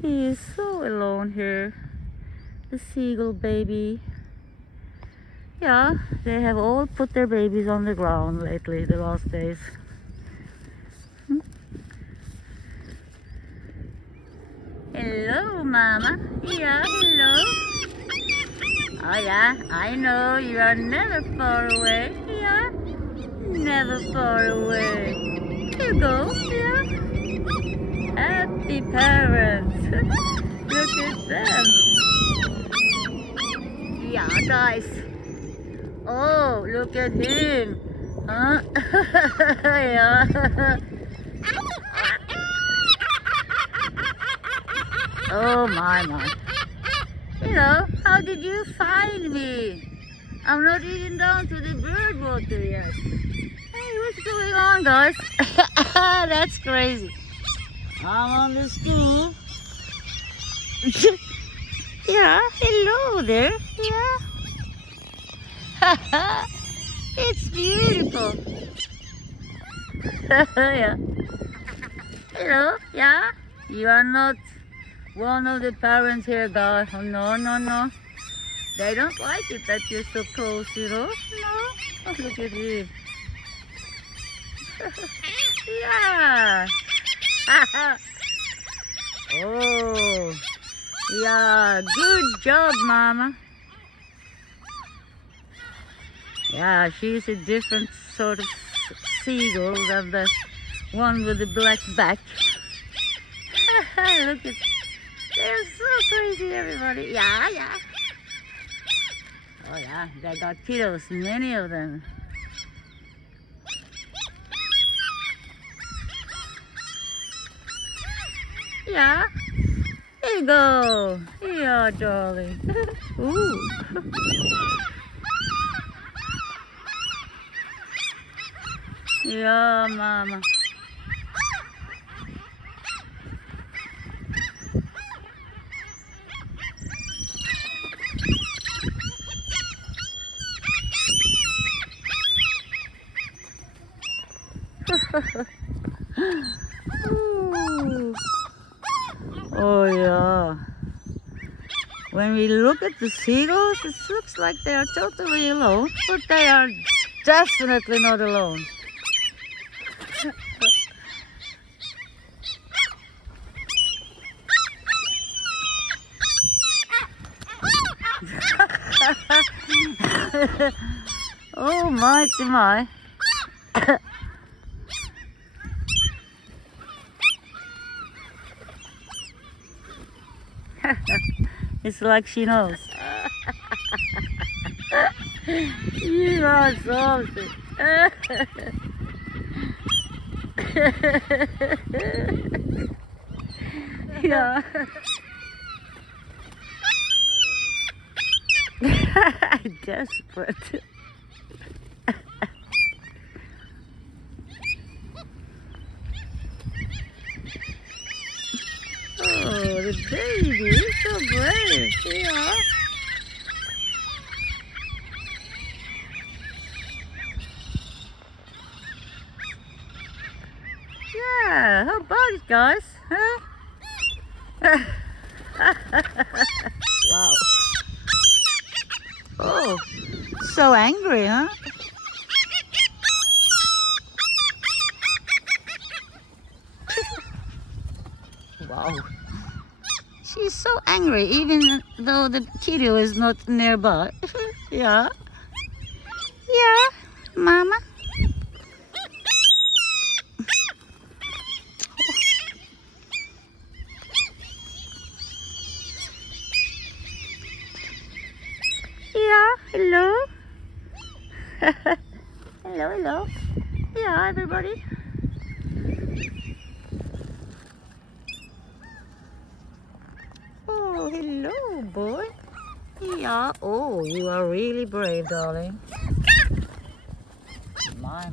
He is so alone here. The seagull baby. Yeah, they have all put their babies on the ground lately, the last days. Hello, Mama. Yeah, hello. Oh yeah, I know you are never far away. Yeah, never far away. You go. Yeah. Happy parents. Look at them. Yeah, guys. Oh, look at him. Huh? Yeah. Oh my. Hello, how did you find me? I'm not even down to the bird water yet. Hey, what's going on, guys? That's crazy. I'm on the school. Yeah, hello there. Yeah. It's beautiful. Yeah. Hello, yeah. You are not one of the parents here, guys. Oh, no. They don't like it that you're so close, you know? No. Oh, look at you. Yeah. Oh. Yeah, good job, Mama. Yeah, she's a different sort of seagull than the one with the black back. Look at, they're so crazy, everybody. Yeah. Oh yeah, they got kiddos, many of them. Yeah, here you go. Yeah, darling. Ooh. Yeah, Mama. Ooh. Oh yeah. When we look at the seagulls, it looks like they are totally alone, but they are definitely not alone. Oh my. It's like she knows. You are something. Yeah. Desperate. Oh, the baby is so brave. Yeah. Yeah, how about it, guys? Huh? Wow. Oh, so angry, huh? Wow. She's so angry, even though the kiddo is not nearby. Yeah. Yeah, Mama. Yeah, hello. Hello. Yeah, everybody. Oh, hello, boy. Yeah. Oh, you are really brave, darling. My.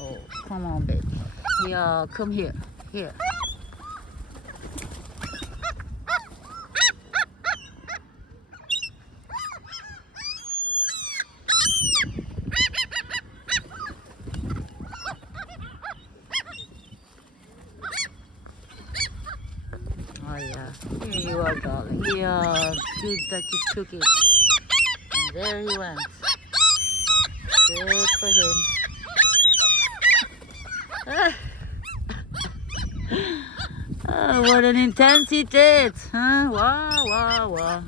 Oh, come on, baby. Yeah, come here. Here. yeah. Here you are, darling. Yeah, good that you took it. And there he went. Good for him. Oh, what an intense it is. Huh? Wow, wow, wow.